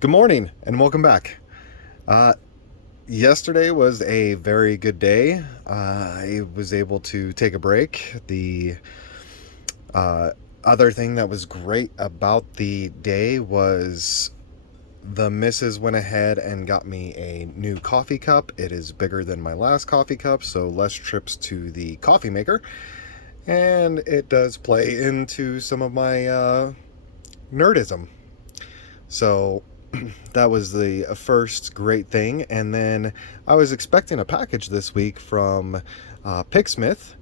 Good morning and welcome back. Uh, Yesterday was a very good day. I was able to take a break. The uh, other thing that was great about the day was the missus went ahead and got me a new coffee cup. It is bigger than my last coffee cup, so less trips to the coffee maker. And it does play into some of my nerdism. So that was the first great thing. And then I was expecting a package this week from Picksmith,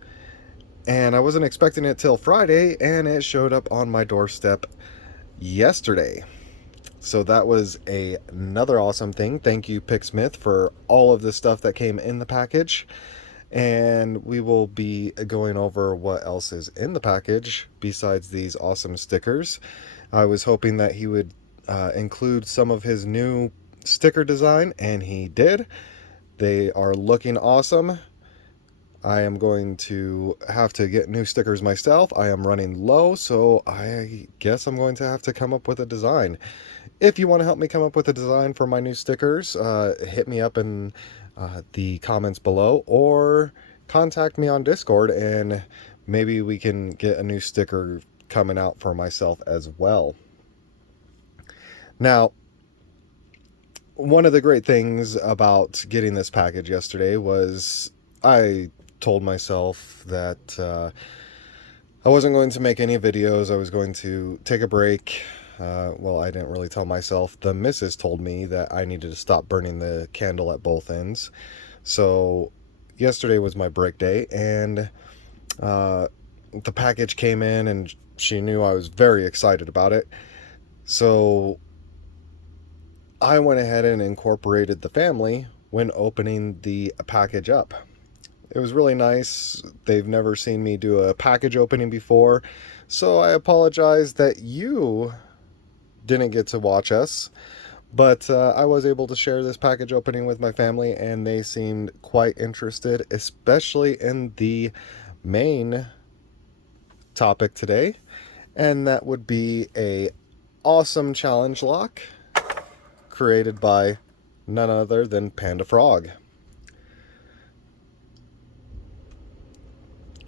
and I wasn't expecting it till Friday, and it showed up on my doorstep yesterday. So that was another awesome thing. Thank you, Picksmith, for all of the stuff that came in the package. And we will be going over what else is in the package besides these awesome stickers. I was hoping that he would include some of his new sticker design, and he did. They are looking awesome. I am going to have to get new stickers myself. I am running low, so I guess I'm going to have to come up with a design. If you want to help me come up with a design for my new stickers, hit me up in the comments below, or contact me on Discord, and maybe we can get a new sticker coming out for myself as well. Now, one of the great things about getting this package yesterday was I told myself that I wasn't going to make any videos. I was going to take a break. Well, I didn't really tell myself. The missus told me that I needed to stop burning the candle at both ends. So yesterday was my break day, and the package came in, and she knew I was very excited about it. So I went ahead and incorporated the family when opening the package up. It was really nice. They've never seen me do a package opening before, so I apologize that you didn't get to watch us, but I was able to share this package opening with my family, and they seemed quite interested, especially in the main topic today, and that would be a awesome challenge lock created by none other than PandaFrog.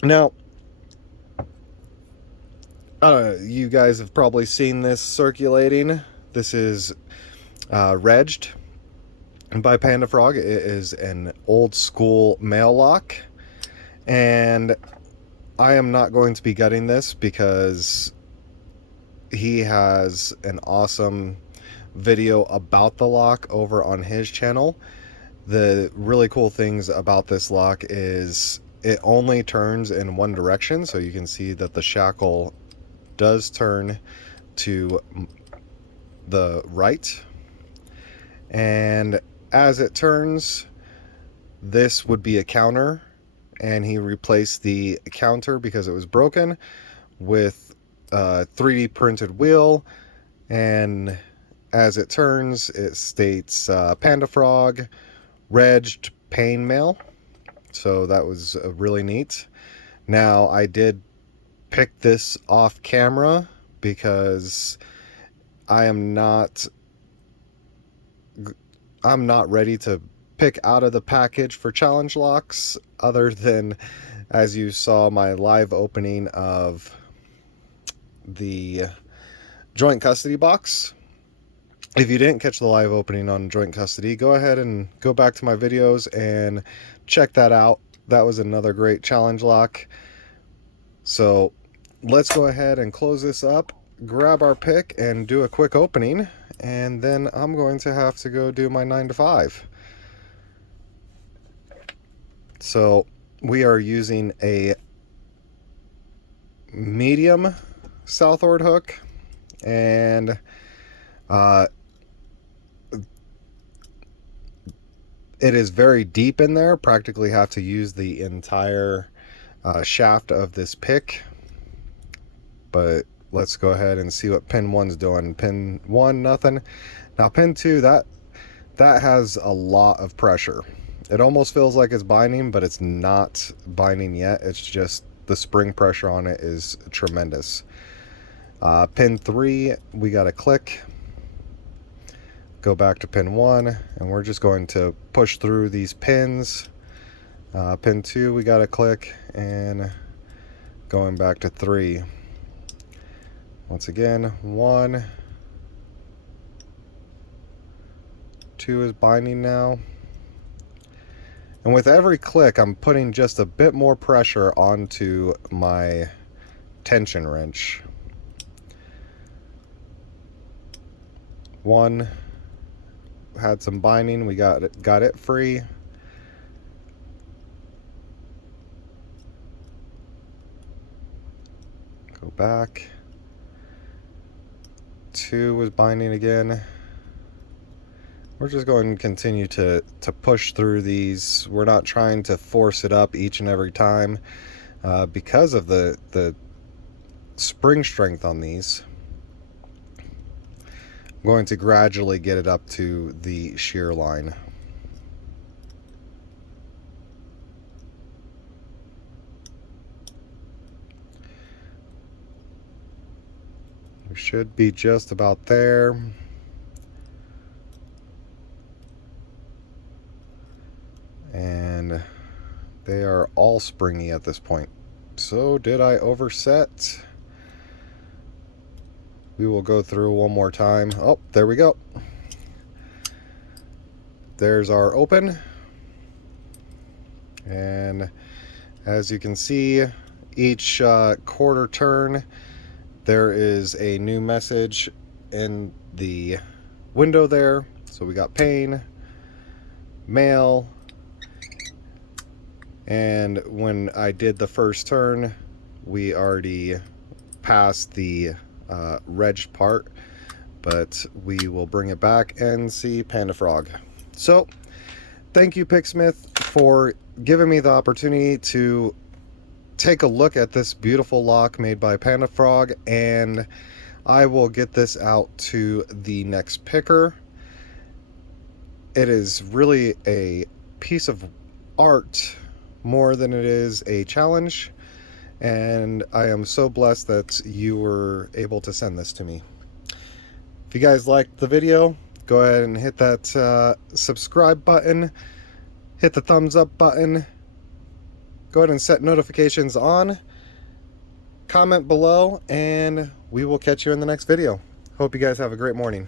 Now, you guys have probably seen this circulating. This is Reg'd by PandaFrog. It is an old school mail lock, and I am not going to be gutting this because he has an awesome video about the lock over on his channel. The really cool things about this lock is it only turns in one direction, so you can see that the shackle does turn to the right, and as it turns, this would be a counter, and he replaced the counter because it was broken with a 3D printed wheel, and as it turns, it states PandaFrog, Reg'd Mail. So that was really neat. Now, I did pick this off camera because I'm not ready to pick out of the package for challenge locks, other than, as you saw, my live opening of the joint custody box. If you didn't catch the live opening on joint custody, go ahead and go back to my videos and check that out. That was another great challenge lock. So let's go ahead and close this up, grab our pick, and do a quick opening, and then I'm going to have to go do my 9 to 5. So we are using a medium Southward hook, and it is very deep in there. Practically have to use the entire shaft of this pick. But let's go ahead and see what pin 1's doing. Pin 1, nothing. Now pin 2, that has a lot of pressure. It almost feels like it's binding, but it's not binding yet. It's just the spring pressure on it is tremendous. Pin 3, we got a click. go back to pin 1, and we're just going to push through these pins. Pin 2 we got to click, and going back to 3. Once again, 1, 2 is binding now. And with every click, I'm putting just a bit more pressure onto my tension wrench. 1 had some binding, we got it free. Go back. 2 was binding again. We're just going to continue to push through these. We're not trying to force it up each and every time because of the spring strength on these. I'm going to gradually get it up to the shear line. We should be just about there. And they are all springy at this point. So did I overset? We will go through one more time. Oh, there we go. There's our open. And as you can see, each quarter turn, there is a new message in the window there. So we got pain, mail, and when I did the first turn, we already passed the Reg'd part, but we will bring it back and see PandaFrog. So thank you, Picksmith, for giving me the opportunity to take a look at this beautiful lock made by PandaFrog, and I will get this out to the next picker. It is really a piece of art more than it is a challenge, and I am so blessed that you were able to send this to me. If you guys liked the video, go ahead and hit that subscribe button, hit the thumbs up button, go ahead and set notifications on, comment below, and we will catch you in the next video. Hope you guys have a great morning.